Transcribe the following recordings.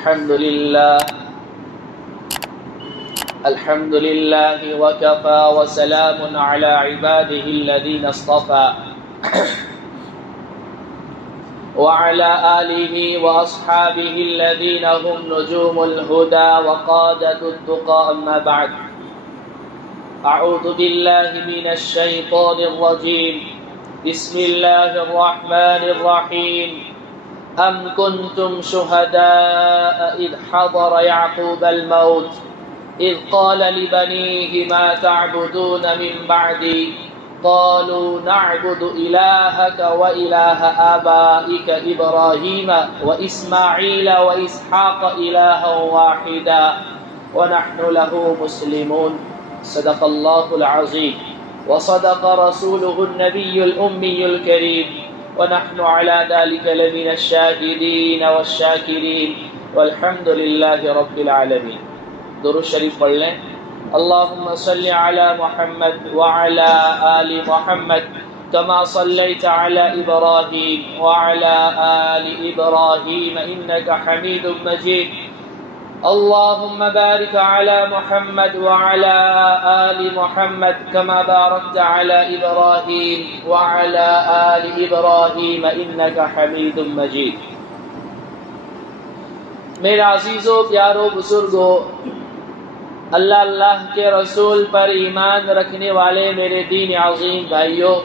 الحمد لله وكفى وسلام على عباده الذين اصطفى وعلى آله وأصحابه الذين هم نجوم الهدى وقادة التقى. أما بعد، أعوذ بالله من الشيطان الرجيم. بسم الله الرحمن الرحيم. أم كنتم شهداء إذ حضر يعقوب الموت إذ قال لبنيه ما تعبدون من بعدي قالوا نعبد إلهك وإله آبائك إبراهيم وإسماعيل وإسحاق إلها واحدا ونحن له مسلمون. صدق الله العظيم وصدق رسوله النبي الأمي الكريم ونحن على ذلك لمن الشاهدين والشاكرين والحمد لله رب العالمين. درود شریف پڑھ لیں. اللهم صل على محمد وعلى آل محمد كما صليت على إبراهيم وعلى آل إبراهيم إنك حميد مجيد. اللهم بارك على محمد وعلى آل محمد كما باركت على إبراهيم وعلى آل إبراهيم إنك حميد مجيد. میرے عزیزو، پیارو، بزرگو، اللہ کے رسول پر ایمان رکھنے والے میرے دین عظیم بھائیوں،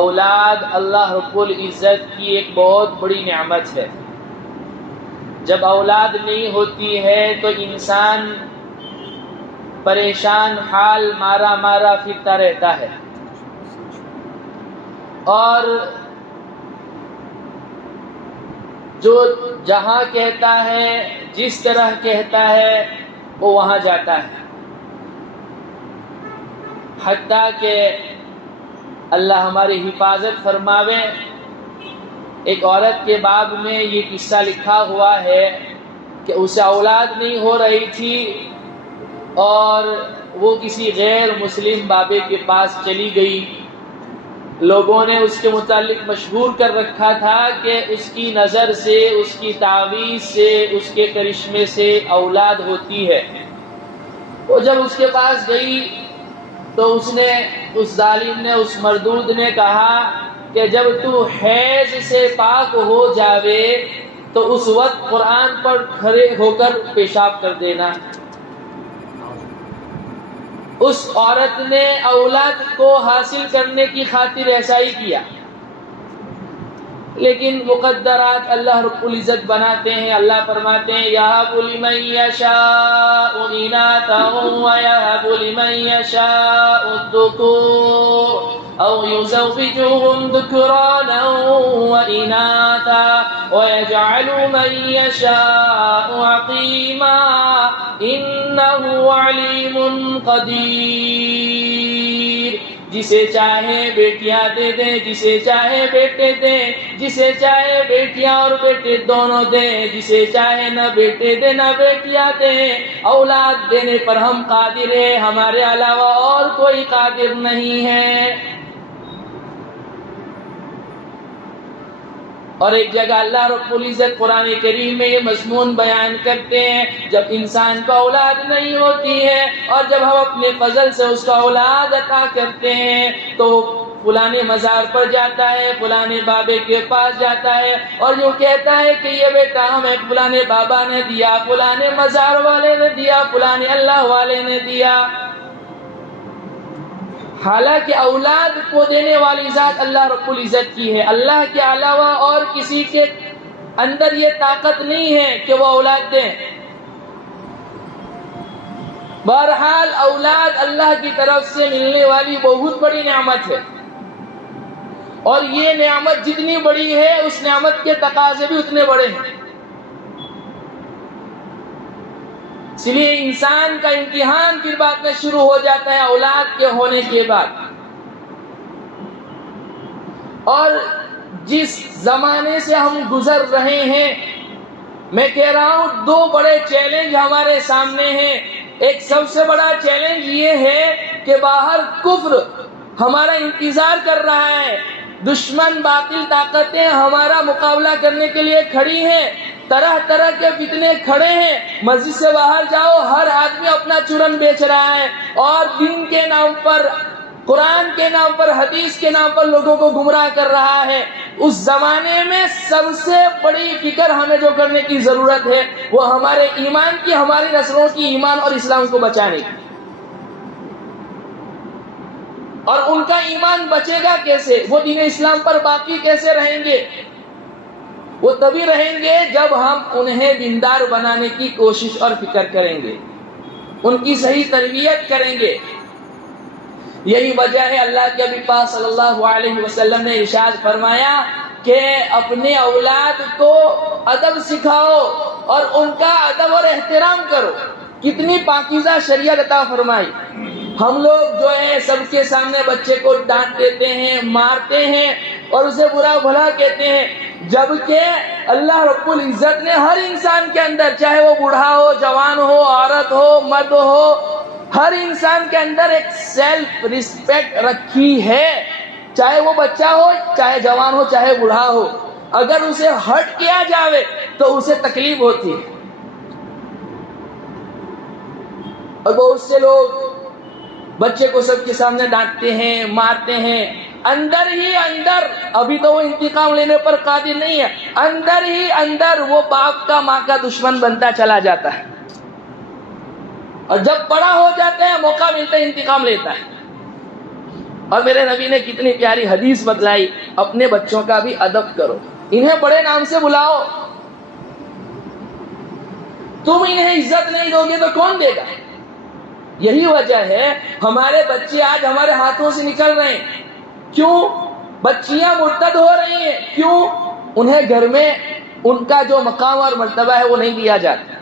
اولاد اللہ رب العزت کی ایک بہت بڑی نعمت ہے. جب اولاد نہیں ہوتی ہے تو انسان پریشان حال مارا پھرتا رہتا ہے، اور جو جہاں کہتا ہے، جس طرح کہتا ہے، وہ وہاں جاتا ہے. حتیٰ کہ اللہ ہماری حفاظت فرماوے. ایک عورت کے باب میں یہ قصہ لکھا ہوا ہے کہ اسے اولاد نہیں ہو رہی تھی اور وہ کسی غیر مسلم بابے کے پاس چلی گئی. لوگوں نے اس کے متعلق مشہور کر رکھا تھا کہ اس کی نظر سے، اس کی تعویذ سے، اس کے کرشمے سے اولاد ہوتی ہے. وہ جب اس کے پاس گئی تو اس ظالم نے، اس مردود نے کہا کہ جب تو حیض سے پاک ہو جاوے تو اس وقت قرآن پر کھڑے ہو کر پیشاب کر دینا. اس عورت نے اولاد کو حاصل کرنے کی خاطر ایسا ہی کیا، لیکن مقدرات اللہ رب العزت بناتے ہیں. اللہ فرماتے ہیں یَهَبُ لِمَن يَشَاءُ إِنَاثًا وَيَهَبُ لِمَن يَشَاءُ الذُّكُورَ أَوْ يُزَوِّجُهُمْ ذُكْرَانًا وَإِنَاثًا وَيَجْعَلُ مَن يَشَاءُ عَقِيمًا إِنَّهُ عَلِيمٌ قَدِيرٌ. جسے چاہے بیٹیاں دے دیں، جسے چاہے بیٹے دیں، جسے چاہے بیٹیاں اور بیٹے دونوں دیں، جسے چاہے نہ بیٹے دیں نہ بیٹیاں دیں. اولاد دینے پر ہم قادر ہیں، ہمارے علاوہ اور کوئی قادر نہیں ہے. اور ایک جگہ اللہ رب العزت قرآن کریم میں یہ مضمون بیان کرتے ہیں، جب انسان کو اولاد نہیں ہوتی ہے اور جب ہم اپنے فضل سے اس کا اولاد عطا کرتے ہیں تو فلانے مزار پر جاتا ہے، فلانے بابے کے پاس جاتا ہے اور یوں کہتا ہے کہ یہ بیٹا ہمیں فلانے بابا نے دیا، فلانے مزار والے نے دیا، فلانے اللہ والے نے دیا. حالانکہ اولاد کو دینے والی ذات اللہ رب العزت کی ہے. اللہ کے علاوہ اور کسی کے اندر یہ طاقت نہیں ہے کہ وہ اولاد دیں. بہرحال اولاد اللہ کی طرف سے ملنے والی بہت بڑی نعمت ہے، اور یہ نعمت جتنی بڑی ہے اس نعمت کے تقاضے بھی اتنے بڑے ہیں. اس لیے انسان کا امتحان پھر بعد میں شروع ہو جاتا ہے اولاد کے ہونے کے بعد. اور جس زمانے سے ہم گزر رہے ہیں، میں کہہ رہا ہوں 2 بڑے چیلنج ہمارے سامنے ہیں. ایک سب سے بڑا چیلنج یہ ہے کہ باہر کفر ہمارا انتظار کر رہا ہے، دشمن باطل طاقتیں ہمارا مقابلہ کرنے کے لیے کھڑی ہیں. طرح طرح کے فتنے کھڑے ہیں، مسجد سے باہر جاؤ ہر آدمی اپنا چورن بیچ رہا ہے اور دین کے نام پر، قرآن کے نام پر، حدیث کے نام پر لوگوں کو گمراہ کر رہا ہے۔ اس زمانے میں سب سے بڑی فکر ہمیں جو کرنے کی ضرورت ہے وہ ہمارے ایمان کی، ہماری نسلوں کی ایمان اور اسلام کو بچانے کی۔ اور ان کا ایمان بچے گا کیسے؟ وہ دین اسلام پر باقی کیسے رہیں گے؟ وہ تبھی رہیں گے جب ہم انہیں دیندار بنانے کی کوشش اور فکر کریں گے، ان کی صحیح تربیت کریں گے۔ یہی وجہ ہے اللہ کے نبی پاک صلی اللہ علیہ وسلم نے ارشاد فرمایا کہ اپنے اولاد کو ادب سکھاؤ اور ان کا ادب اور احترام کرو۔ کتنی پاکیزہ شریعت عطا فرمائی۔ ہم لوگ جو ہے سب کے سامنے بچے کو ڈانٹ دیتے ہیں، مارتے ہیں اور اسے برا بھلا کہتے ہیں، جبکہ اللہ رب العزت نے ہر انسان کے اندر، چاہے وہ بوڑھا ہو، جوان ہو، عورت ہو، مرد ہو، ہر انسان کے اندر ایک سیلف ریسپیکٹ رکھی ہے، چاہے وہ بچہ ہو، چاہے جوان ہو، چاہے بوڑھا ہو۔ اگر اسے ہرٹ کیا جاوے تو اسے تکلیف ہوتی ہے۔ اور بہت سے لوگ بچے کو سب کے سامنے ڈانٹتے ہیں، مارتے ہیں، اندر ہی اندر، ابھی تو وہ انتقام لینے پر قادر نہیں ہے، اندر ہی اندر وہ باپ کا، ماں کا دشمن بنتا چلا جاتا ہے، اور جب بڑا ہو جاتا ہے موقع ملتا ہے انتقام لیتا ہے۔ اور میرے نبی نے کتنی پیاری حدیث بتلائی، اپنے بچوں کا بھی ادب کرو، انہیں بڑے نام سے بلاؤ۔ تم انہیں عزت نہیں دو گے تو کون دے گا؟ یہی وجہ ہے ہمارے بچے آج ہمارے ہاتھوں سے نکل رہے ہیں۔ کیوں؟ بچیاں مرتد ہو رہی ہیں، کیوں؟ انہیں گھر میں ان کا جو مقام اور مرتبہ ہے وہ نہیں دیا جاتا۔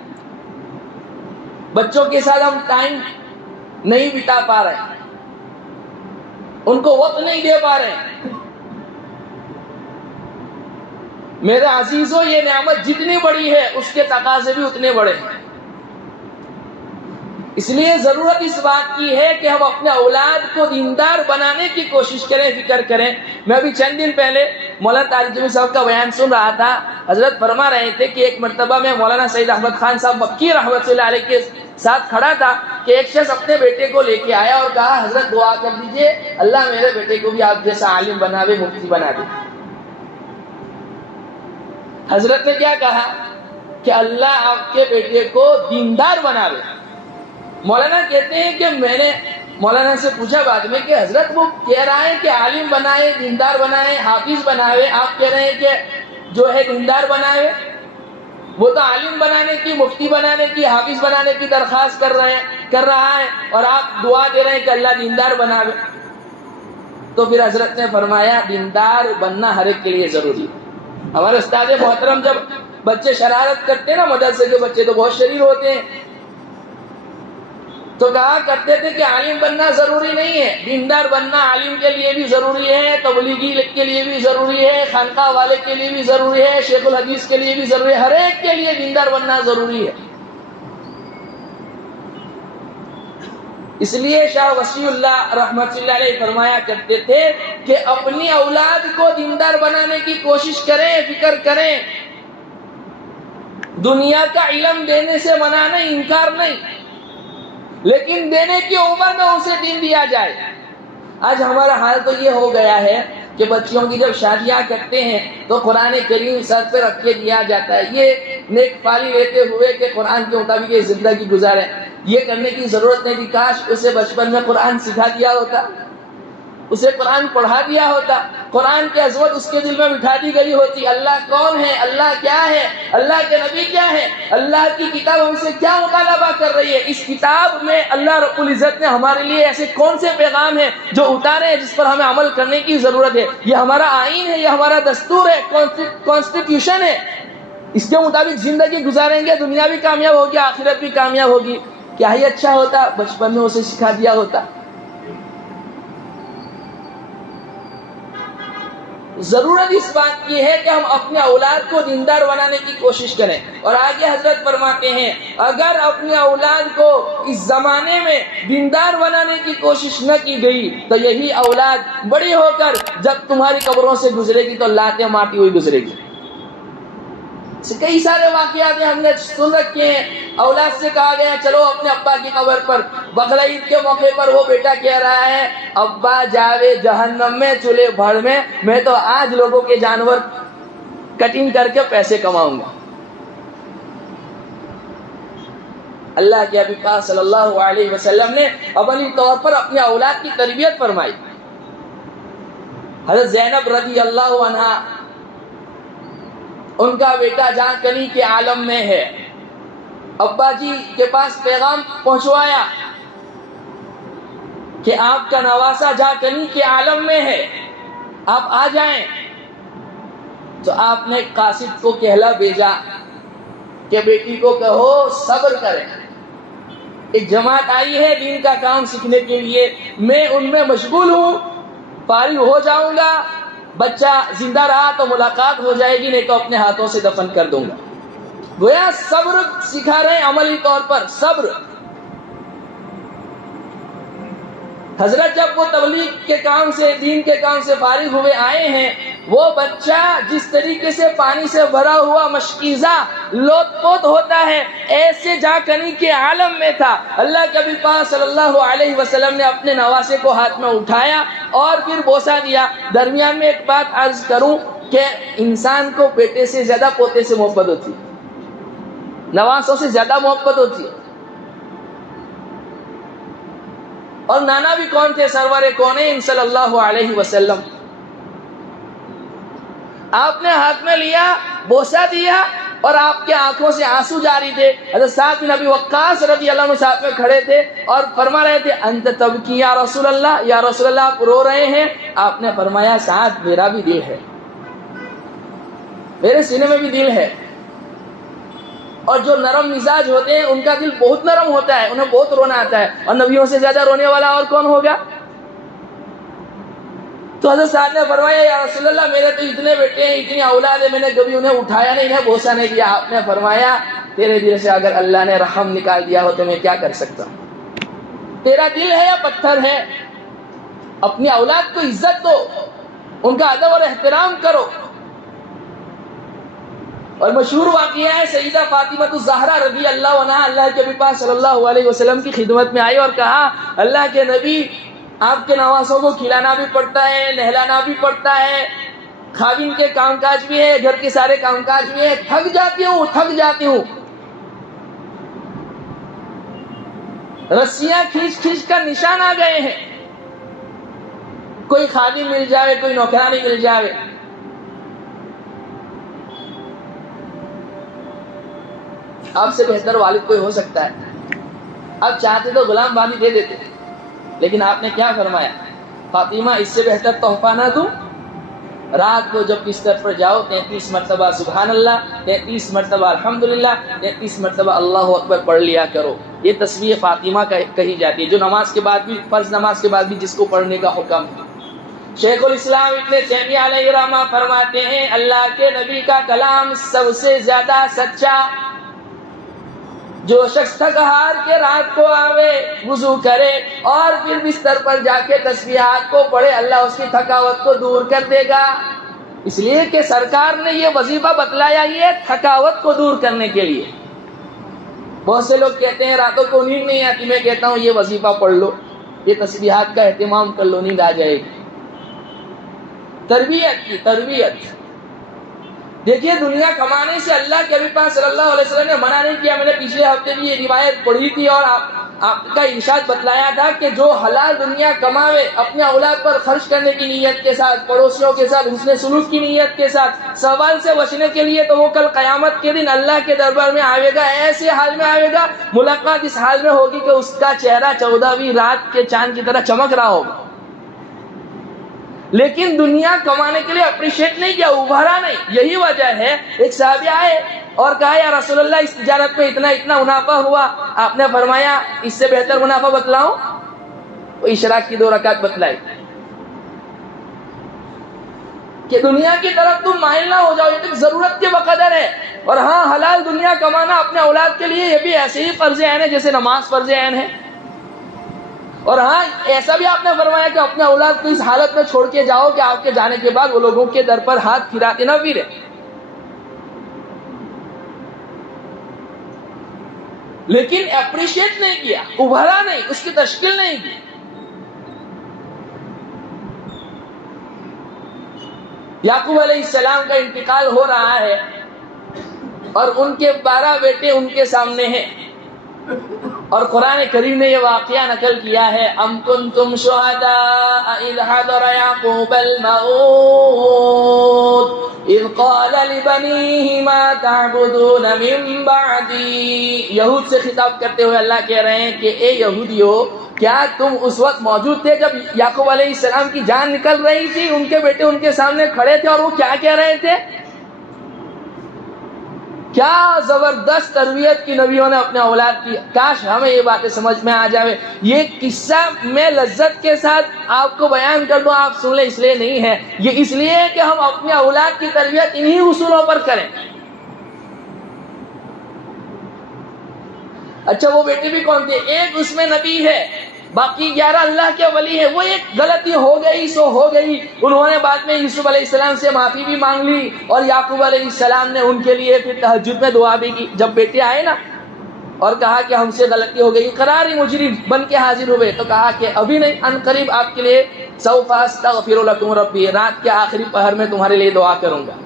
بچوں کے ساتھ ہم ٹائم نہیں بتا پا رہے، ان کو وقت نہیں دے پا رہے۔ میرے عزیزوں، یہ نعمت جتنی بڑی ہے اس کے تقاضے بھی اتنے بڑے ہیں۔ اس لیے ضرورت اس بات کی ہے کہ ہم اپنے اولاد کو دیندار بنانے کی کوشش کریں، فکر کریں۔ میں ابھی چند دن پہلے مولانا طارق جمیل صاحب کا بیان سن رہا تھا۔ حضرت فرما رہے تھے کہ ایک مرتبہ میں مولانا سید احمد خان صاحب مکی رحمت اللہ علیہ کے ساتھ کھڑا تھا کہ ایک شخص اپنے بیٹے کو لے کے آیا اور کہا حضرت دعا کر دیجئے اللہ میرے بیٹے کو بھی آپ جیسا عالم بناوے، مفتی بنا دے۔ حضرت نے کیا کہا کہ اللہ آپ کے بیٹے کو دیندار بناوے۔ مولانا کہتے ہیں کہ میں نے مولانا سے پوچھا بعد میں کہ حضرت وہ کہہ رہا ہے کہ عالم بنائے، دیندار بنائے، حافظ بناوے، آپ کہہ رہے ہیں کہ جو ہے دیندار بنائے؟ وہ تو عالم بنانے کی، مفتی بنانے کی، حافظ بنانے کی درخواست کر رہا ہے اور آپ دعا دے رہے ہیں کہ اللہ دیندار بناوے۔ تو پھر حضرت نے فرمایا دیندار بننا ہر ایک کے لیے ضروری ہے۔ ہمارے استاد محترم جب بچے شرارت کرتے ہیں نا، مدرسے کے بچے تو بہت شریر ہوتے ہیں، تو کہا کرتے تھے کہ عالم بننا ضروری نہیں ہے، دیندار بننا عالم کے لیے بھی ضروری ہے، تبلیغی کے لیے بھی ضروری ہے، خانقاہ والے کے لیے بھی ضروری ہے، شیخ الحدیث کے لیے بھی ضروری ہے، ہر ایک کے لیے دیندار بننا ضروری ہے۔ اس لیے شاہ وسیع اللہ رحمت اللہ علیہ فرمایا کرتے تھے کہ اپنی اولاد کو دیندار بنانے کی کوشش کریں، فکر کریں۔ دنیا کا علم دینے سے منع نہیں، انکار نہیں، لیکن دینے کی عمر میں اسے دین دیا جائے۔ آج ہمارا حال تو یہ ہو گیا ہے کہ بچیوں کی جب شادیاں کرتے ہیں تو قرآن کریم سر پہ رکھ کے دیا جاتا ہے، یہ نیک پالی لیتے ہوئے کہ قرآن کے مطابق یہ زندگی گزارے۔ یہ کرنے کی ضرورت نہیں تھی، کاش اسے بچپن میں قرآن سکھا دیا ہوتا، اسے قرآن پڑھا دیا ہوتا، قرآن کی عظمت اس کے دل میں بٹھا دی گئی ہوتی، اللہ کون ہے، اللہ کیا ہے، اللہ کے نبی کیا ہے، اللہ کی کتاب ہم سے کیا مطالبہ کر رہی ہے۔ اس کتاب میں اللہ رب العزت نے ہمارے لیے ایسے کون سے پیغام ہیں جو اتارے ہیں جس پر ہمیں عمل کرنے کی ضرورت ہے۔ یہ ہمارا آئین ہے، یہ ہمارا دستور ہے، کانسٹیٹیوشن ہے، اس کے مطابق زندگی گزاریں گے، دنیا بھی کامیاب ہوگی، آخرت بھی کامیاب ہوگی۔ کیا ہی اچھا ہوتا بچپن میں اسے سکھا دیا ہوتا۔ ضرورت اس بات کی ہے کہ ہم اپنے اولاد کو دیندار بنانے کی کوشش کریں۔ اور آگے حضرت فرماتے ہیں اگر اپنے اولاد کو اس زمانے میں دیندار بنانے کی کوشش نہ کی گئی تو یہی اولاد بڑی ہو کر جب تمہاری قبروں سے گزرے گی تو لاتیں مارتی ہوئی گزرے گی۔ کئی سارے واقعات ہم نے سن رکھے ہیں. اولاد سے کہا گیا چلو اپنے ابا کی قبر پر. بقرعید کے موقع پر وہ بیٹا کہہ رہا ہے ابا جاوے جہنم میں چولہے بھر میں تو آج لوگوں کے جانور کٹنگ کر کے پیسے کماؤں گا. اللہ کے حبیب پاک صلی اللہ علیہ وسلم نے اولی طور پر اپنے اولاد کی تربیت فرمائی. حضرت زینب رضی اللہ عنہا، ان کا بیٹا جہاں کنی کے عالم میں ہے، ابا جی کے پاس پیغام پہنچوایا کہ آپ کا نواسا جہاں کنی کے عالم میں ہے، آپ آ جائیں. تو آپ نے قاصد کو کہلا بھیجا کہ بیٹی کو کہو صبر کریں، ایک جماعت آئی ہے دین کا کام سیکھنے کے لیے، میں ان میں مشغول ہوں، فارغ ہو جاؤں گا، بچہ زندہ رہا تو ملاقات ہو جائے گی، نہیں تو اپنے ہاتھوں سے دفن کر دوں گا. گویا صبر سکھا رہے ہیں عملی طور پر، صبر. حضرت جب وہ تبلیغ کے کام سے، دین کے کام سے فارغ ہوئے آئے ہیں، وہ بچہ جس طریقے سے پانی سے بھرا ہوا مشکیزہ لوت پوت ہوتا ہے، ایسے جا کنی کے عالم میں تھا. اللہ کے حبیب پاک صلی اللہ علیہ وسلم نے اپنے نواسے کو ہاتھ میں اٹھایا اور پھر بوسہ دیا. درمیان میں ایک بات عرض کروں کہ انسان کو بیٹے سے زیادہ پوتے سے محبت ہوتی ہے، نواسوں سے زیادہ محبت ہوتی ہے. اور نانا بھی کون تھے؟ سرور کونین صلی اللہ علیہ وسلم. آپ نے ہاتھ میں لیا، بوسہ دیا، اور آپ کے آنکھوں سے آنسو جاری تھے. حضرت سعد بن ابی وقاص رضی اللہ عنہ ساتھ میں کھڑے تھے اور فرما رہے تھے انت تبکی یا رسول اللہ، یا رسول اللہ آپ رو رہے ہیں. آپ نے فرمایا سعد میرا بھی دل ہے، میرے سینے میں بھی دل ہے. اور جو نرم مزاج ہوتے ہیں ان کا دل بہت نرم ہوتا ہے، انہیں بہت رونا آتا ہے، اور نبیوں سے زیادہ رونے والا اور کون ہوگا؟ تو حضرت سعد نے فرمایا یا رسول اللہ میرے تو اتنے بیٹے ہیں، اتنی اولاد ہے، میں نے کبھی انہیں اٹھایا نہیں، انہیں بوسہ نہیں دیا. آپ نے فرمایا تیرے دل سے اگر اللہ نے رحم نکال دیا ہو تو میں کیا کر سکتا ہوں؟ تیرا دل ہے یا پتھر ہے؟ اپنی اولاد کو عزت دو، ان کا ادب اور احترام کرو. اور مشہور واقعہ ہے سیدہ فاطمہ الزہرا رضی اللہ عنہا اللہ کے نبی پاک صلی اللہ علیہ وسلم کی خدمت میں آئی اور کہا اللہ کے نبی آپ کے نواسوں کو کھلانا بھی پڑتا ہے، نہلانا بھی پڑتا ہے، خاوند کے کام کاج بھی ہے، گھر کے سارے کام کاج بھی ہے، تھک جاتی ہوں. رسیاں کھینچ کھینچ کر نشان آ گئے ہیں، کوئی خادم مل جائے، کوئی نوکرانی مل جائے. آپ سے بہتر والد کوئی ہو سکتا ہے؟ آپ چاہتے تو غلام بانی دے دیتے، لیکن آپ نے کیا فرمایا؟ فاطمہ اس سے بہتر تحفہ نہ دوں؟ رات کو جب بستر پر جاؤ 33 مرتبہ سبحان اللہ، 33 مرتبہ الحمدللہ، 33 مرتبہ اللہ اکبر پڑھ لیا کرو. یہ تسبیح فاطمہ کہی جاتی ہے، جو نماز کے بعد بھی، فرض نماز کے بعد بھی جس کو پڑھنے کا حکم ہے. شیخ الاسلام ابن تیمیہ علیہ رحمہ فرماتے ہیں اللہ کے نبی کا کلام سب سے زیادہ سچا. جو شخص تھک ہار کے رات کو آوے، وضو کرے اور پھر بستر پر جا کے تسبیحات کو پڑھے، اللہ اس کی تھکاوٹ کو دور کر دے گا. اس لیے کہ سرکار نے یہ وظیفہ بتلایا ہی ہے تھکاوٹ کو دور کرنے کے لیے. بہت سے لوگ کہتے ہیں راتوں کو نیند نہیں آتی، میں کہتا ہوں یہ وظیفہ پڑھ لو، یہ تسبیحات کا اہتمام کر لو، نیند آ جائے گی. تربیت دیکھیے، دنیا کمانے سے اللہ کے نبی پاک صلی اللہ علیہ وسلم نے منع نہیں کیا. میں نے پچھلے ہفتے بھی یہ روایت پڑھی تھی اور آپ کا ارشاد بتلایا تھا کہ جو حلال دنیا کماوے اپنے اولاد پر خرچ کرنے کی نیت کے ساتھ، پڑوسیوں کے ساتھ حسن سلوک کی نیت کے ساتھ، سوال سے بچنے کے لیے، تو وہ کل قیامت کے دن اللہ کے دربار میں آئے گا، ایسے حال میں آئے گا، ملاقات اس حال میں ہوگی کہ اس کا چہرہ 14ویں رات کے چاند کی طرح چمک رہا ہوگا. لیکن دنیا کمانے کے لیے اپریشیٹ نہیں کیا، ابھارا نہیں. یہی وجہ ہے ایک صحابی آئے اور کہا یا رسول اللہ اس تجارت میں اتنا منافع ہوا. آپ نے فرمایا اس سے بہتر منافع بتلاؤں؟ وہ اشراق کی 2 رکعت بتلائی کہ دنیا کی طرف تم مائل نہ ہو جاؤ، یہ تو ضرورت کے بقدر ہے. اور ہاں، حلال دنیا کمانا اپنے اولاد کے لیے یہ بھی ایسے ہی فرض عین ہے جیسے نماز فرض عین ہے. اور ہاں، ایسا بھی آپ نے فرمایا کہ اپنے اولاد کو اس حالت میں چھوڑ کے جاؤ کہ آپ کے جانے کے بعد وہ لوگوں کے در پر ہاتھ پھراتے نہ پھرے. لیکن اپریشیٹ نہیں کیا، ابھرا نہیں، اس کی تشکیل نہیں کی. یعقوب علیہ السلام کا انتقال ہو رہا ہے اور ان کے 12 بیٹے ان کے سامنے ہیں، اور قرآن کریم نے یہ واقعہ نقل کیا ہے. ام کنتم شہداء اذ حضر یعقوب الموت اذ قال لبنیہ ما تعبدون من بعدی. یہود سے خطاب کرتے ہوئے اللہ کہہ رہے ہیں کہ اے یہودیو، کیا تم اس وقت موجود تھے جب یعقوب علیہ السلام کی جان نکل رہی تھی، ان کے بیٹے ان کے سامنے کھڑے تھے اور وہ کیا کہہ رہے تھے؟ کیا زبردست تربیت کی نبیوں نے اپنے اولاد کی. کاش ہمیں یہ باتیں سمجھ میں آ جاوے. یہ قصہ میں لذت کے ساتھ آپ کو بیان کر دوں، آپ سن لیں، اس لیے نہیں ہے، یہ اس لیے کہ ہم اپنے اولاد کی تربیت انہی اصولوں پر کریں. اچھا وہ بیٹے بھی کون تھے؟ ایک اس میں نبی ہے، باقی 11 اللہ کے ولی ہے. وہ ایک غلطی ہو گئی سو ہو گئی. انہوں نے بعد میں یوسف علیہ السلام سے معافی بھی مانگ لی، اور یعقوب علیہ السلام نے ان کے لیے پھر تہجد میں دعا بھی کی. جب بیٹے آئے نا اور کہا کہ ہم سے غلطی ہو گئی، قراری مجرم بن کے حاضر ہوئے، تو کہا کہ ابھی نہیں، ان قریب آپ کے لیے سوف استغفر لکم ربی، رات کے آخری پہر میں تمہارے لیے دعا کروں گا.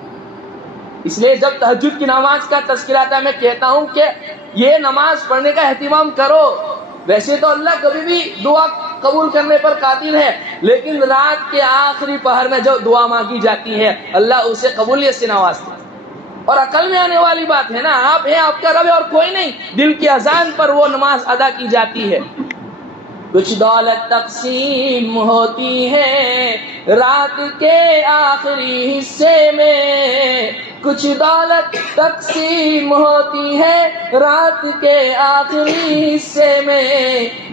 اس لیے جب تہجد کی نماز کا تذکرہ آتا ہے میں کہتا ہوں کہ یہ نماز پڑھنے کا اہتمام کرو. ویسے تو اللہ کبھی بھی دعا قبول کرنے پر قادر ہے، لیکن رات کے آخری پہر میں جو دعا مانگی جاتی ہے اللہ اسے قبولیت سے نوازتا ہے. اور عقل میں آنے والی بات ہے نا، آپ ہیں، آپ کا رب ہے اور کوئی نہیں. دل کی اذان پر وہ نماز ادا کی جاتی ہے. کچھ دولت تقسیم ہوتی ہے رات کے آخری حصے میں، کچھ دولت تقسیم ہوتی ہے رات کے آخری حصے میں،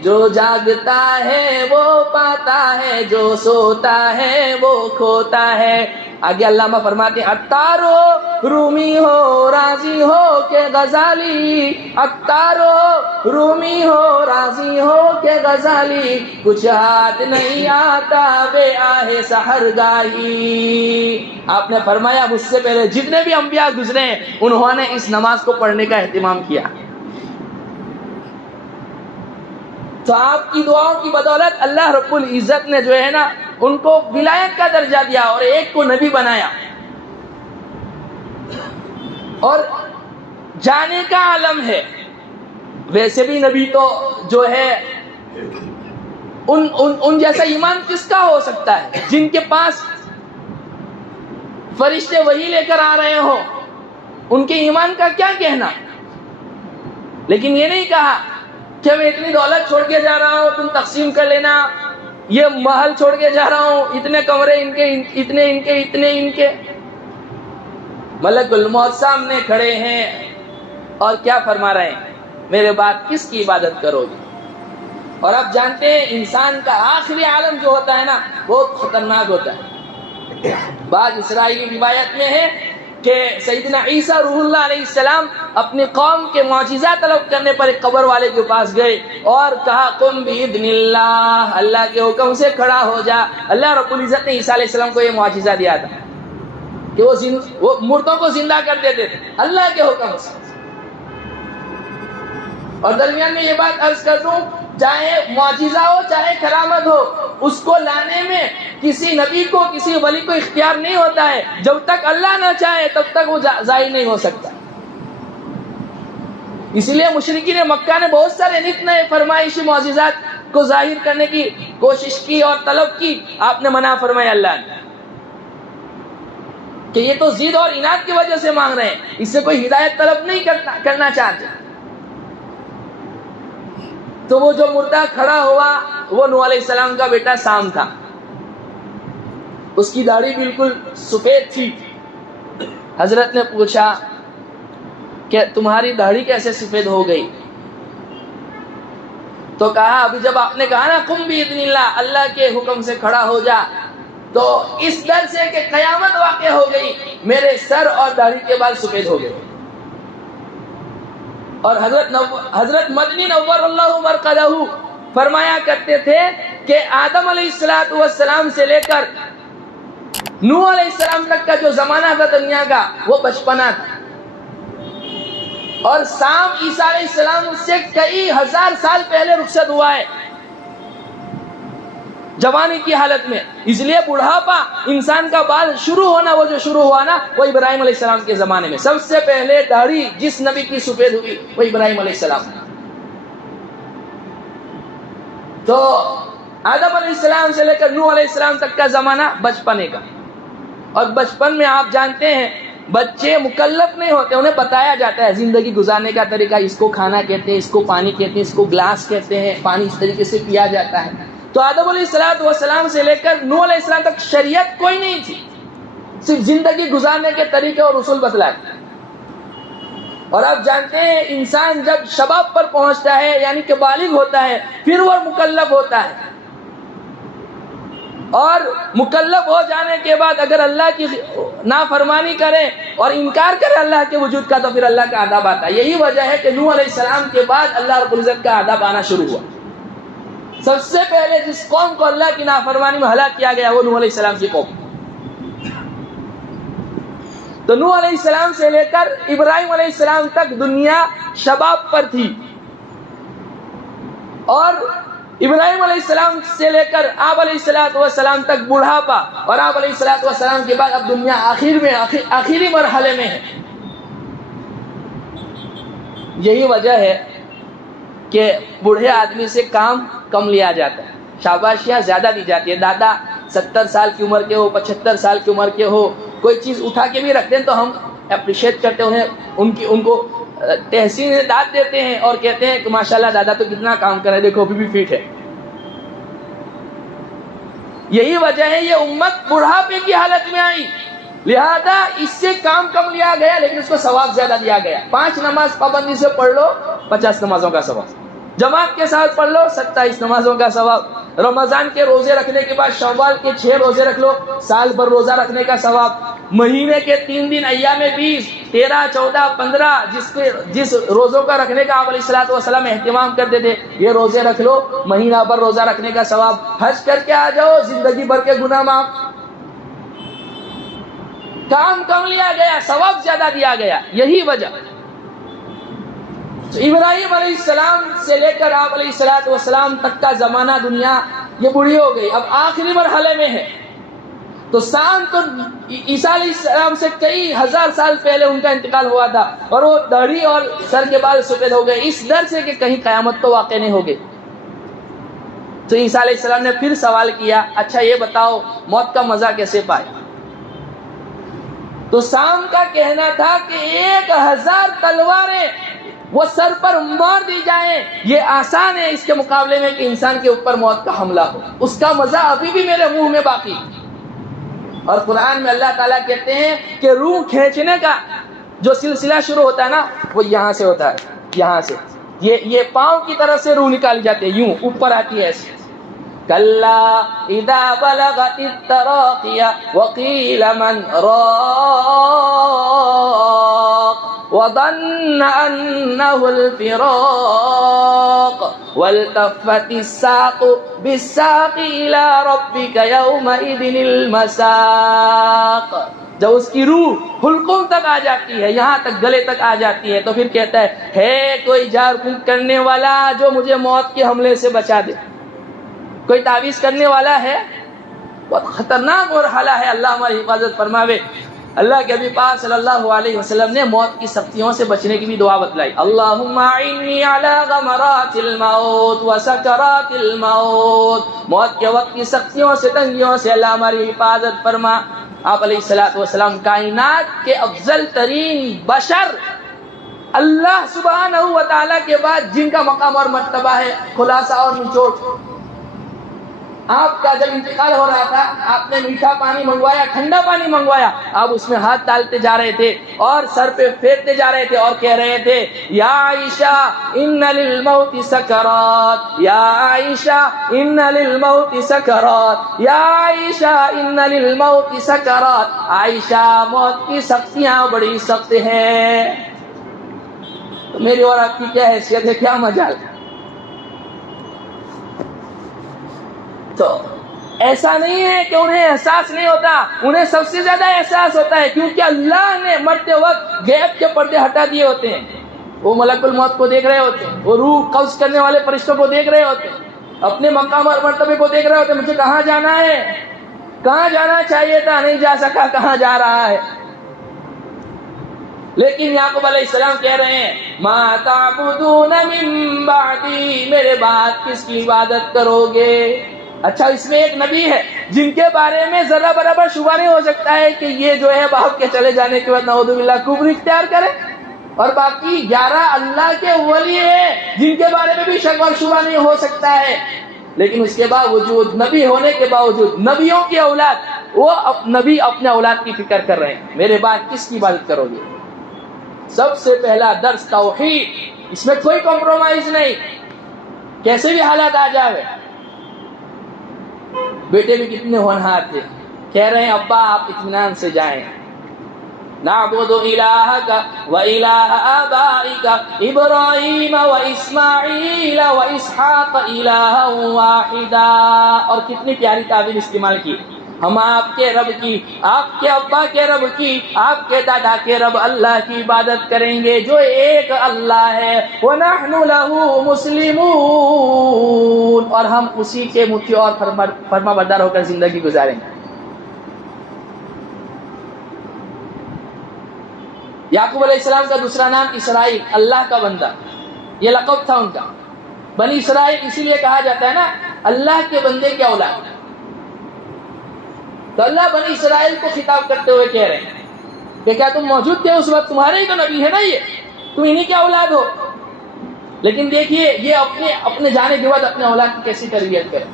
جو جاگتا ہے وہ پاتا ہے، جو سوتا ہے وہ کھوتا ہے. آگے علامہ فرماتے ہیں عطار ہو رومی ہو راضی ہو کہ غزالی، عطار ہو رومی ہو راضی ہو کہ غزالی، کچھ ہاتھ نہیں آتا بے آہ سحرگاہی. آپ نے فرمایا مجھ سے پہلے جتنے بھی انبیاء گزرے ہیں انہوں نے اس نماز کو پڑھنے کا اہتمام کیا. تو آپ کی دعاؤں کی بدولت اللہ رب العزت نے جو ہے نا ان کو ولایت کا درجہ دیا اور ایک کو نبی بنایا. اور جانے کا عالم ہے، ویسے بھی نبی تو جو ہے ان جیسا ایمان کس کا ہو سکتا ہے جن کے پاس فرشتے وہی لے کر آ رہے ہوں، ان کے ایمان کا کیا کہنا. لیکن یہ نہیں کہا کہ میں اتنی دولت چھوڑ کے جا رہا ہوں تم تقسیم کر لینا، یہ محل چھوڑ کے جا رہا ہوں اتنے کمرے ان کے اتنے ان کے اتنے ان کے. ملک الموت سامنے کھڑے ہیں اور کیا فرما رہے ہیں؟ میرے بعد کس کی عبادت کرو گے؟ اور آپ جانتے ہیں انسان کا آخری عالم جو ہوتا ہے نا بہت خطرناک ہوتا ہے. بعض اسرائیلی روایت میں ہے کہ سیدنا عیسیٰ روح اللہ علیہ السلام اپنی قوم کے معجزہ طلب کرنے پر ایک قبر والے کے پاس گئے اور کہا قم باذن اللہ، اللہ کے حکم سے کھڑا ہو جا. اللہ رب العزت نے عیسیٰ علیہ السلام کو یہ معجزہ دیا تھا کہ وہ مردوں کو زندہ کر دیتے تھے اللہ کے حکم سے. اور درمیان میں یہ بات عرض کر دوں، چاہے معجزہ ہو چاہے کرامت ہو، اس کو لانے میں کسی نبی کو کسی ولی کو اختیار نہیں ہوتا ہے. جب تک اللہ نہ چاہے تب تک وہ ظاہر نہیں ہو سکتا. اسی لیے مشرکین مکہ نے بہت سارے نت نئے فرمائشی معجزات کو ظاہر کرنے کی کوشش کی اور طلب کی. آپ نے منع فرمایا اللہ نے کہ یہ تو ضد اور اناد کی وجہ سے مانگ رہے ہیں، اس سے کوئی ہدایت طلب نہیں کرنا چاہتے. تو وہ جو مردہ کھڑا ہوا وہ نوح علیہ السلام کا بیٹا سام تھا. اس کی داڑھی بالکل سفید تھی. حضرت نے پوچھا کہ تمہاری داڑھی کیسے سفید ہو گئی؟ تو کہا ابھی جب آپ نے کہا نا قم باذن اللہ، اللہ کے حکم سے کھڑا ہو جا، تو اس ڈر سے کہ قیامت واقع ہو گئی میرے سر اور داڑھی کے بال سفید ہو گئے. اور حضرت مدنی نور اللہ مرقدہ فرمایا کرتے تھے کہ آدم علیہ السلام سے لے کر نوح علیہ السلام تک کا جو زمانہ تھا دنیا کا وہ بچپنا تھا. اور سام عیسیٰ علیہ السلام سے کئی ہزار سال پہلے رخصت ہوا ہے جوانی کی حالت میں. اس لیے بڑھاپا انسان کا بال شروع ہونا، وہ جو شروع ہوا نا، وہ ابراہیم علیہ السلام کے زمانے میں. سب سے پہلے داڑھی جس نبی کی سفید ہوئی وہ ابراہیم علیہ السلام. تو آدم علیہ السلام سے لے کر نوح علیہ السلام تک کا زمانہ بچپنے کا. اور بچپن میں آپ جانتے ہیں بچے مکلف نہیں ہوتے، انہیں بتایا جاتا ہے زندگی گزارنے کا طریقہ. اس کو کھانا کہتے ہیں، اس کو پانی کہتے ہیں، اس کو گلاس کہتے ہیں، پانی اس طریقے سے پیا جاتا ہے. تو آدم علیہ السلام سے لے کر نوح علیہ السلام تک شریعت کوئی نہیں تھی، صرف زندگی گزارنے کے طریقے اور اصول بتلائے. اور آپ جانتے ہیں انسان جب شباب پر پہنچتا ہے یعنی کہ بالغ ہوتا ہے پھر وہ مکلف ہوتا ہے. اور مکلف ہو جانے کے بعد اگر اللہ کی نافرمانی کرے اور انکار کرے اللہ کے وجود کا تو پھر اللہ کا عذاب آتا ہے. یہی وجہ ہے کہ نوح علیہ السلام کے بعد اللہ رب العزت کا عذاب آنا شروع ہوا. سب سے پہلے جس قوم کو اللہ کی نافرمانی میں ہلاک کیا گیا وہ نوح علیہ السلام کی قوم. تو نوح علیہ السلام سے لے کر ابراہیم علیہ السلام تک دنیا شباب پر تھی، اور ابراہیم علیہ السلام سے لے کر آپ علیہ السلام تک بڑھاپا، اور آپ علیہ السلام کے بعد اب دنیا آخری مرحلے میں ہے. یہی وجہ ہے کہ بوڑھے آدمی سے کام کم لیا جاتا ہے، شاباشیاں زیادہ دی جاتی ہے. دادا 70 سال کی عمر کے ہو، 75 سال کی عمر کے ہو، کوئی چیز اٹھا کے بھی رکھتے ہیں تو ہم اپریشیٹ کرتے ہیں ان کو تحسین داد دیتے ہیں اور کہتے ہیں کہ ماشاءاللہ دادا تو کتنا کام کر رہے، دیکھو ابھی بھی فٹ ہے. یہی وجہ ہے یہ امت بڑھاپے کی حالت میں آئی، لہذا اس سے کام کم لیا گیا لیکن اس کو ثواب زیادہ دیا گیا. 5 نماز پابندی سے پڑھ لو 50 نمازوں کا ثواب، جماعت کے ساتھ پڑھ لو 27 نمازوں کا ثواب. رمضان کے روزے رکھنے کے بعد شوال کے 6 روزے رکھ لو، سال بھر روزہ رکھنے کا ثواب. مہینے کے 3 دن ایام 20 13 14 15 جس روزوں کا رکھنے کا آپ علیہ السلام اہتمام کرتے تھے یہ روزے رکھ لو، مہینہ بھر روزہ رکھنے کا ثواب. حج کر کے آ جاؤ، زندگی بھر کے گناہ معاف. کام کم لیا گیا، ثواب زیادہ دیا گیا. یہی وجہ ابراہیم علیہ السلام سے لے کر آپ علیہ السلام تک کا زمانہ دنیا یہ بڑھی ہو گئی، اب آخری مرحلے میں ہے. تو سام تو عیسیٰ علیہ السلام سے کئی ہزار سال پہلے ان کا انتقال ہوا تھا اور وہ داڑھی اور سر کے بال سفید ہو گئے اس ڈر سے کہ کہیں قیامت تو واقع نہیں ہوگی. تو عیسیٰ علیہ السلام نے پھر سوال کیا، اچھا یہ بتاؤ موت کا مزہ کیسے پائے؟ تو سام کا کہنا تھا کہ 1000 تلواریں وہ سر پر مار دی جائیں یہ آسان ہے اس کے مقابلے میں کہ انسان کے اوپر موت کا حملہ ہو. اس کا مزہ ابھی بھی میرے منہ میں باقی. اور قرآن میں اللہ تعالیٰ کہتے ہیں کہ روح کھینچنے کا جو سلسلہ شروع ہوتا ہے نا وہ یہاں سے ہوتا ہے، یہاں سے یہ پاؤں کی طرف سے روح نکالی جاتی ہے، یوں اوپر آتی ہے ایسے. کلا اذا بلغت التراقی وقیل من راق وظن انه الفراق والتفت الساق بالساق الى ربك يومئذ المساق. جب اس کی روح حلقوم تک آ جاتی ہے، یہاں تک گلے تک آ جاتی ہے تو پھر کہتا ہے کوئی جھاڑ پھونک کرنے والا جو مجھے موت کے حملے سے بچا دے. کوئی تعویذ کرنے والا ہے؟ بہت خطرناک مرحلہ ہے، اللہ ہماری حفاظت فرماوے. اللہ کے نبی پاک صلی اللہ علیہ وسلم نے موت کی سختیوں سے بچنے کی بھی دعا بتلائی. اللہم اعنی علی غمرات الموت وسکرات الموت. موت کے وقت کی سختیوں سے تنگیوں سے اللہ ہماری حفاظت فرما. آپ علیہ السلام کائنات کے افضل ترین بشر، اللہ سبحانہ و تعالیٰ کے بعد جن کا مقام اور مرتبہ ہے. خلاصہ اور نچوڑ، آپ کا جب انتقال ہو رہا تھا آپ نے میٹھا پانی منگوایا، ٹھنڈا پانی منگوایا، آپ اس میں ہاتھ ڈالتے جا رہے تھے اور سر پہ پھیرتے جا رہے تھے اور کہہ رہے تھے یا عائشہ ان للموت سکرات، یا عائشہ ان للموت سکرات، یا عائشہ ان للموت سکرات. عائشہ موت کی سختیاں بڑی سخت ہیں. تو میری اور آپ کی کیا حیثیت ہے، کیا مجال ہے؟ تو ایسا نہیں ہے کہ انہیں احساس نہیں ہوتا، انہیں سب سے زیادہ احساس ہوتا ہے کیونکہ اللہ نے مرتے وقت غیب کے پردے ہٹا دیے ہوتے ہیں. وہ ملک الموت کو دیکھ رہے ہوتے ہیں، وہ روح قبض کرنے والے فرشتوں کو دیکھ رہے ہوتے ہیں، اپنے مقام اور مرتبے کو دیکھ رہے ہوتے ہیں، مجھے کہاں جانا ہے، کہاں جانا چاہیے تھا نہیں جا سکا، کہاں جا رہا ہے۔ لیکن یعقوب علیہ السلام کہہ رہے ہیں ما تعبدون من بعدی، میرے بعد کس کی عبادت کرو گے؟ اچھا، اس میں ایک نبی ہے جن کے بارے میں ذرا برابر شبہ نہیں ہو سکتا ہے کہ یہ جو ہے باپ کے چلے جانے کے بعد نعوذ باللہ کفر اختیار کرے، اور باقی 11 اللہ کے ولی ہیں جن کے بارے میں بھی شک اور شبہ نہیں ہو سکتا ہے، لیکن اس کے باوجود نبی ہونے کے باوجود نبیوں کی اولاد، وہ نبی اپنے اولاد کی فکر کر رہے ہیں، میرے بعد کس کی عبادت کرو گے؟ سب سے پہلا درس توحید، اس میں کوئی کمپرومائز نہیں، کیسے بھی حالات آ جاوے۔ بیٹے بھی کتنے ہونہار تھے، کہہ رہے ہیں ابا آپ اطمینان سے جائیں، نعبد الہک و الہ آبائک ابراہیم و اسماعیل و اسحاق الہا واحدا، اور کتنی پیاری تعبیر استعمال کی، ہم آپ کے رب کی، آپ کے ابا کے رب کی، آپ کے دادا کے رب اللہ کی عبادت کریں گے جو ایک اللہ ہے، وَنَحْنُ لَهُ مُسْلِمُونَ، اور ہم اسی کے مطیع اور فرما بردار ہو کر زندگی گزاریں گے۔ یعقوب علیہ السلام کا دوسرا نام اسرائیل، اللہ کا بندہ، یہ لقب تھا ان کا۔ بنی اسرائیل اسی لیے کہا جاتا ہے نا اللہ کے بندے کی اولاد، تو اللہ بنی اسرائیل کو خطاب کرتے ہوئے کہہ رہے ہیں کہ کیا تم موجود تھے اس وقت، تمہارے ہی تو نبی ہے نا یہ، تم انہی کے اولاد ہو۔ لیکن دیکھیے یہ اپنے جانے کے بعد اپنے اولاد کی کیسی تربیت کریں۔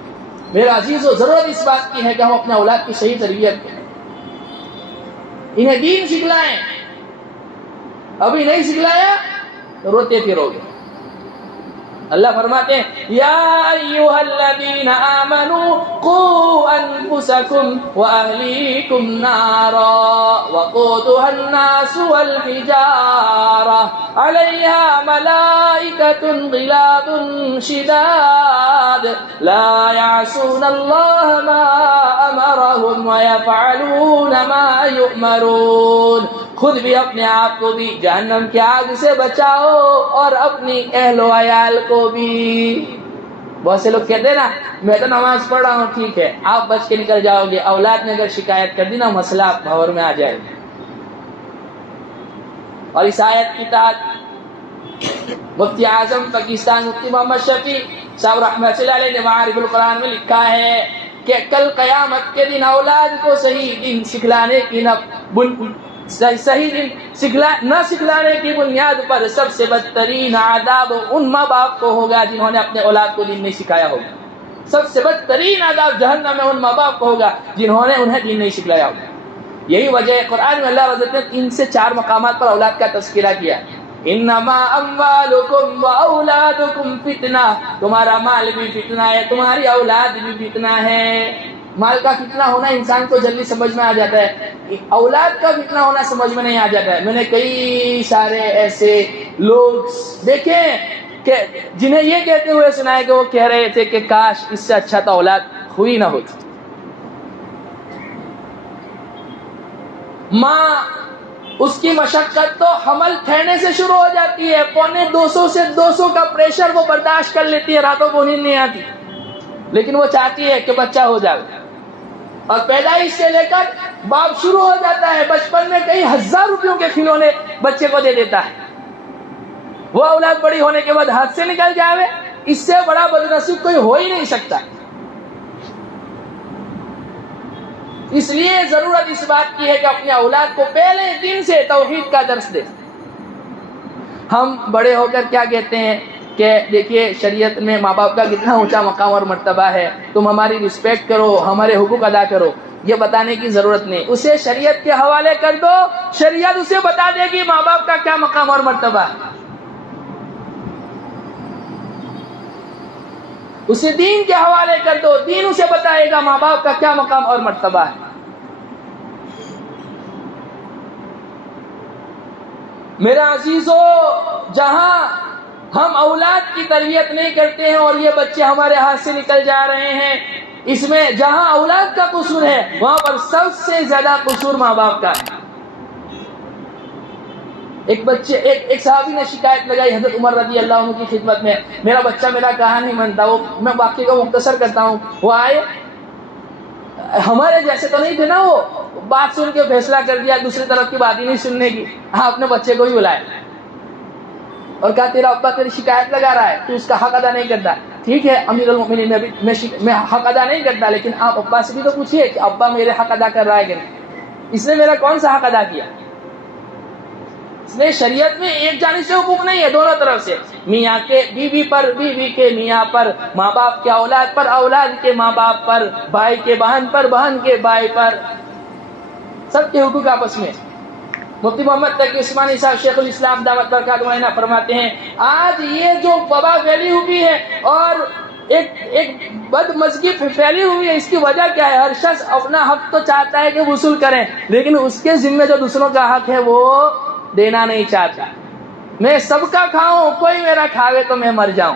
میرے عزیزو، ضرورت اس بات کی ہے کہ ہم اپنے اولاد کی صحیح تربیت کریں، انہیں دین سکھلائیں، ابھی نہیں سکھلایا تو روتے پھرو گے۔ اللہ فرماتے ہیں یا ایھا الذین آمنوا قوا انفسکم واہلیکم نارا وقودها الناس والحجارہ علیہا ملائکۃ غلاظ شداد لا یعصون اللہ ما امرهم ویفعلون ما یؤمرون۔ خود بھی اپنے آپ کو بھی جہنم کی آگ سے بچاؤ اور اپنی اہل و عیال کو بھی۔ بہت سے لوگ کہتے ہیں نا میں تو نماز پڑھ رہا ہوں، ٹھیک ہے آپ بچ کے نکل جاؤ گے، اولاد نے اگر شکایت کر دی نا مسئلہ بھور میں آ جائے گا۔ اور اس آیت کی تحت مفتی اعظم پاکستان مفتی محمد شفیع صاحب رحمۃ اللہ علیہ نے معارف القرآن میں لکھا ہے کہ کل قیامت کے دن اولاد کو صحیح دین سکھلانے کی صحیح دین نہ سکھلانے کی بنیاد پر سب سے بدترین عذاب ان ماں باپ کو ہوگا جنہوں نے اپنے اولاد کو دین نہیں سکھایا ہوگا۔ سب سے بدترین عذاب جہنم میں ان ماں باپ کو ہوگا جنہوں نے انہیں دین نہیں سکھلایا ہوگا۔ یہی وجہ ہے قرآن میں اللہ رضی نے 3 سے 4 مقامات پر اولاد کا تذکرہ کیا۔ انما اموالکم و اولادکم فتنہ، تمہارا مال بھی فتنہ ہے، تمہاری اولاد بھی فتنہ ہے۔ مال کا فتنہ ہونا انسان کو جلدی سمجھ میں آ جاتا ہے، اولاد کا فتنہ ہونا سمجھ میں نہیں آ جاتا ہے۔ میں نے کئی سارے ایسے لوگ دیکھے کہ جنہیں یہ کہتے ہوئے سنا ہے کہ وہ کہہ رہے تھے کہ کاش اس سے اچھا تو اولاد ہوئی نہ ہوتی۔ ماں اس کی مشقت تو حمل ٹھہرنے سے شروع ہو جاتی ہے، 125 سے 200 کا پریشر وہ برداشت کر لیتی ہے، راتوں کو نیند نہیں آتی، لیکن وہ چاہتی ہے کہ بچہ ہو جائے۔ اور پیدائش سے لے کر باپ شروع ہو جاتا ہے، بچپن میں کئی ہزار روپیوں کے کھلونے بچے کو دے دیتا ہے، وہ اولاد بڑی ہونے کے بعد ہاتھ سے نکل جائے، اس سے بڑا بدنصیب کوئی ہو ہی نہیں سکتا۔ اس لیے ضرورت اس بات کی ہے کہ اپنی اولاد کو پہلے دن سے توحید کا درس دے۔ ہم بڑے ہو کر کیا کہتے ہیں کہ دیکھیے شریعت میں ماں باپ کا کتنا اونچا مقام اور مرتبہ ہے، تم ہماری رسپیکٹ کرو، ہمارے حقوق ادا کرو، یہ بتانے کی ضرورت نہیں، اسے شریعت کے حوالے کر دو، شریعت اسے بتا دے گی ماں باپ کا کیا مقام اور مرتبہ ہے۔ اسے دین کے حوالے کر دو، دین اسے بتائے گا ماں باپ کا کیا مقام اور مرتبہ ہے۔ میرا عزیزو، جہاں ہم اولاد کی تربیت نہیں کرتے ہیں اور یہ بچے ہمارے ہاتھ سے نکل جا رہے ہیں، اس میں جہاں اولاد کا قصور ہے وہاں پر سب سے زیادہ قصور ماں باپ کا ہے۔ ایک صحابی نے شکایت لگائی حضرت عمر رضی اللہ عنہ کی خدمت میں، میرا بچہ میرا کہا نہیں مانتا، وہ میں واقعے کو مختصر کرتا ہوں، وہ آئے، ہمارے جیسے تو نہیں تھے نا، وہ بات سن کے فیصلہ کر دیا دوسری طرف کی بات ہی نہیں سننے کی، اپنے بچے کو ہی بلایا اور کہا تیرا ابا تیری شکایت لگا رہا ہے، تو اس کا حق ادا نہیں کرتا، ٹھیک ہے امیر المؤمنین میں حق ادا نہیں کرتا، لیکن آپ ابا سے بھی تو پوچھیے کہ ابا میرے حق ادا کر رہا ہے کہ نہیں، اس نے میرا کون سا حق ادا کیا؟ اس لیے شریعت میں ایک جانب سے حقوق نہیں ہے، دونوں طرف سے، میاں کے بیوی پر، بیوی کے میاں پر، ماں باپ کے اولاد پر، اولاد کے ماں باپ پر، بھائی کے بہن پر، بہن کے بھائی پر، سب کے حقوق آپس میں۔ مفتی محمد تقی عثمانی صاحب شیخ الاسلام دعوت برکاتہ معینہ فرماتے ہیں آج یہ جو وبا پھیلی ہوئی ہے اور ایک بد مزگی پھیلی ہوئی ہے، اس کی وجہ کیا ہے؟ ہر شخص اپنا حق تو چاہتا ہے کہ وصول کریں، لیکن اس کے ذمہ جو دوسروں کا حق ہے وہ دینا نہیں چاہتا۔ میں سب کا کھاؤں، کوئی میرا کھاوے تو میں مر جاؤں،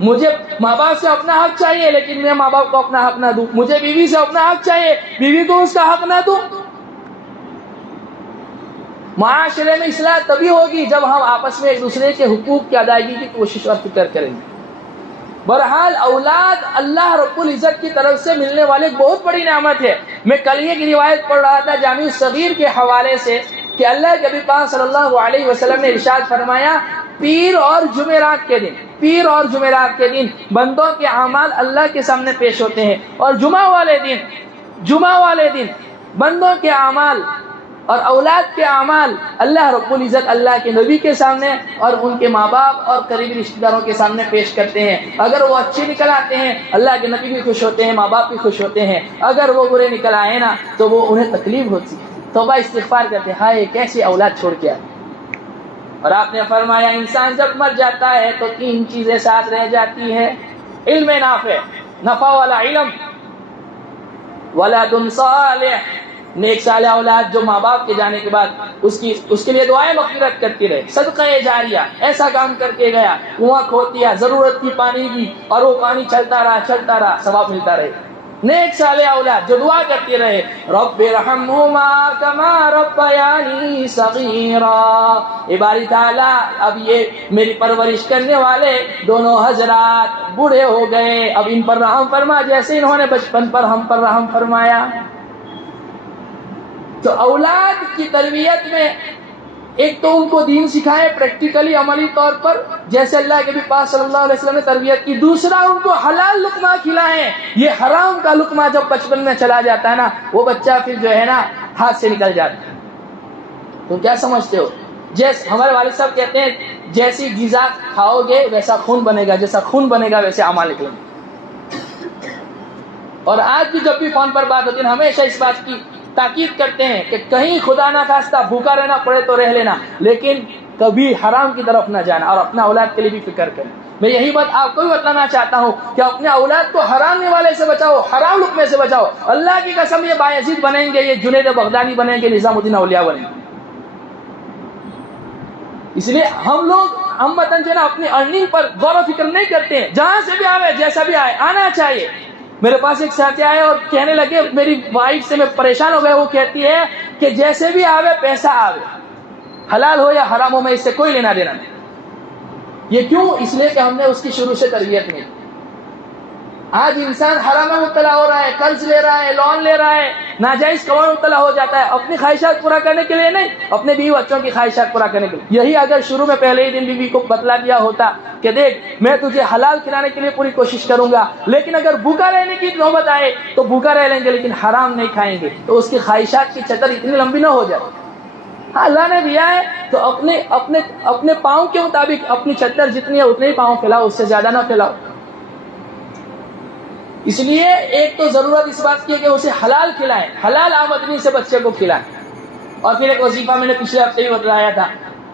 مجھے ماں باپ سے اپنا حق چاہیے لیکن میں ماں باپ کو اپنا حق نہ دوں، مجھے بیوی سے اپنا حق چاہیے بیوی کو اس کا حق نہ دوں۔ معاشرے میں اصلاح تبھی ہوگی جب ہم آپس میں ایک دوسرے کے حقوق کی ادائیگی کی کوشش اور فکر کریں گے۔ بہرحال اولاد اللہ رب العزت کی طرف سے ملنے والی ایک بہت بڑی نعمت ہے۔ میں کل ہی کی روایت پڑھ رہا تھا جامع الصغیر کے حوالے سے کہ اللہ کے نبی پاک صلی اللہ علیہ وسلم نے ارشاد فرمایا پیر اور جمعرات کے دن بندوں کے اعمال اللہ کے سامنے پیش ہوتے ہیں، اور جمعہ والے دن بندوں کے اعمال اور اولاد کے اعمال اللہ رب العزت اللہ کے نبی کے سامنے اور ان کے ماں باپ اور قریبی رشتہ داروں کے سامنے پیش کرتے ہیں۔ اگر وہ اچھے نکل آتے ہیں اللہ کے نبی بھی خوش ہوتے ہیں، ماں باپ بھی خوش ہوتے ہیں، اگر وہ برے نکل آئے نا تو وہ انہیں تکلیف ہوتی ہے، توبہ استغفار کرتے ہیں، ہائے کیسی اولاد چھوڑ کے آئے۔ اور آپ نے فرمایا انسان جب مر جاتا ہے تو 3 چیزیں ساتھ رہ جاتی ہے، علم نافع، نفع والا علم، ولد صالح، نیک صالح اولاد جو ماں باپ کے جانے کے بعد اس کے لیے دعائیں مغفرت کرتی رہے، صدقہ جاریہ، ایسا کام کر کے گیا، کنواں کھود دیا، ضرورت کی پانی کی اور وہ پانی چلتا رہا، ثواب ملتا رہے۔ نیک صالح اولاد جو دعا کرتی رہے رب ارحمہما کما ربیانی صغیرا، اے باری تعالیٰ اب یہ میری پرورش کرنے والے دونوں حضرات بوڑھے ہو گئے، اب ان پر رحم فرما جیسے انہوں نے بچپن پر ہم پر رحم فرمایا۔ تو اولاد کی تربیت میں ایک تو ان کو دین سکھائے پریکٹیکلی عملی طور پر جیسے اللہ کے نبی پاک صلی اللہ علیہ وسلم نے تربیت کی، دوسرا ان کو حلال لقمہ کھلائیں۔ یہ حرام کا لقمہ جب بچپن میں چلا جاتا ہے نا وہ بچہ پھر جو ہے نا ہاتھ سے نکل جاتا ہے۔ تم کیا سمجھتے ہو؟ جیسے ہمارے والد صاحب کہتے ہیں جیسی غذا کھاؤ گے ویسا خون بنے گا، جیسا خون بنے گا ویسے اعمال نکلیں گے۔ اور آج بھی جب بھی فون پر بات ہوتی ہے ہمیشہ اس بات کی تاکید کرتے ہیں کہ کہیں خدا نہ خواستہ بھوکا رہنا پڑے تو رہ لینا، لیکن کبھی حرام کی طرف نہ جانا، اور اپنا اولاد کے لیے بھی فکر کریں۔ میں یہی بات آپ کو بھی بتانا چاہتا ہوں کہ اپنے اولاد کو حرام والے سے بچاؤ، حرام لقمے سے بچاؤ۔ اللہ کی قسم یہ بایزید بنیں گے، یہ جنید بغدادی بنیں گے، نظام الدین اولیاء بنیں گے۔ اس لیے ہم وطن جو ہے نا اپنی ارننگ پر غور و فکر نہیں کرتے ہیں، جہاں سے بھی آئے جیسا بھی آئے آنا چاہیے۔ میرے پاس ایک ساتھی آئے اور کہنے لگے میری وائف سے میں پریشان ہو گیا، وہ کہتی ہے کہ جیسے بھی آوے پیسہ آوے، حلال ہو یا حرام ہو میں اس سے کوئی لینا دینا نہیں۔ یہ کیوں؟ اس لیے کہ ہم نے اس کی شروع سے تربیت نہیں۔ آج انسان حرام میں مبتلا ہو رہا ہے، قرض لے رہا ہے، لون لے رہا ہے، ناجائز کمائی میں مبتلا ہو جاتا ہے، اپنی خواہشات پورا کرنے کے لیے نہیں، اپنے بیوی بچوں کی خواہشات پورا کرنے کے لیے۔ یہی اگر شروع میں پہلے ہی دن بیوی کو بتلا دیا ہوتا کہ دیکھ میں تجھے حلال کھلانے کے لیے پوری کوشش کروں گا، لیکن اگر بھوکا رہنے کی نوبت آئے تو بھوکا رہ لیں گے لیکن حرام نہیں کھائیں گے، تو اس کی خواہشات کی چدر اتنی لمبی نہ ہو جائے۔ ہاں اللہ نے دیا ہے تو اپنے پاؤں کے مطابق اپنی چدر جتنی ہے اتنے ہی پاؤں پھیلاؤ، اس سے زیادہ نہ پھیلاؤ۔ اس لیے ایک تو ضرورت اس بات کی ہے کہ اسے حلال کھلائیں، حلال آمدنی سے بچے کو کھلائیں۔ اور پھر ایک وظیفہ میں نے پچھلے ہفتے بھی بتلایا تھا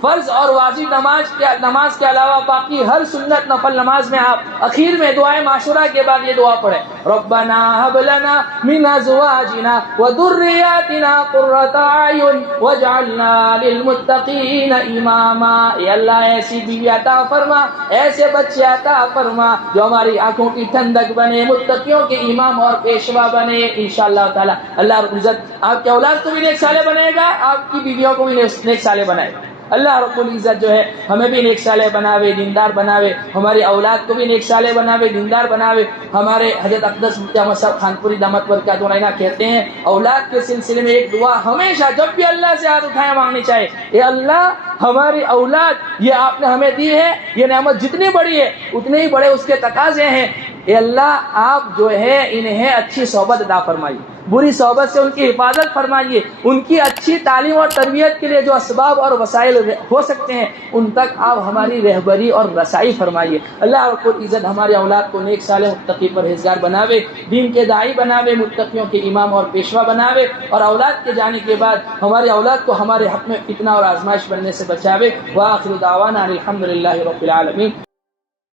فرض اور واجب نماز کے علاوہ باقی ہر سنت نفل نماز میں آپ اخیر میں دعائے معشورہ کے بعد یہ دعا پڑھیں، ربنا هب لنا من ازواجنا وذرياتنا قرة اعین واجعلنا للمتقین اماما۔ اے اللہ ایسی بیوی عطا فرما، ایسے بچے عطا فرما جو ہماری آنکھوں کی ٹھنڈک بنے، متقیوں کے امام اور پیشوا بنے انشاءاللہ تعالی۔ اللہ رب العزت آپ کے اولاد کو بھی نیک صالح بنائے گا، آپ کی بیویوں کو بھی نیک صالح بنائے گا۔ اللہ رب العزت جو ہے ہمیں بھی نیک صالح بناوے، دیندار بناوے، ہماری اولاد کو بھی نیک صالح بناوے، دیندار بناوے۔ ہمارے حضرت اقدس مفتی احمد صاحب خانپوری دامت برکاتہ العالیہ کہتے ہیں اولاد کے سلسلے میں ایک دعا ہمیشہ جب بھی اللہ سے ہاتھ اٹھائے مانگنی چاہیے، اے اللہ ہماری اولاد یہ آپ نے ہمیں دی ہے، یہ نعمت جتنی بڑی ہے اتنے ہی بڑے اس کے تقاضے ہیں، اے اللہ آپ جو ہے انہیں اچھی صحبت عطا فرمائیے، بری صحبت سے ان کی حفاظت فرمائیے، ان کی اچھی تعلیم اور تربیت کے لیے جو اسباب اور وسائل ہو سکتے ہیں ان تک آپ ہماری رہبری اور رسائی فرمائیے۔ اللہ رب العزت ہمارے اولاد کو نیک صالح متقی پرہیزگار بناوے، دین کے داعی بناوے، متقیوں کے امام اور پیشوا بناوے، اور اولاد کے جانے کے بعد ہمارے اولاد کو ہمارے حق میں فتنہ اور آزمائش بننے سے بچاوے۔ وآخر دعوانا الحمدللہ رب العالمین۔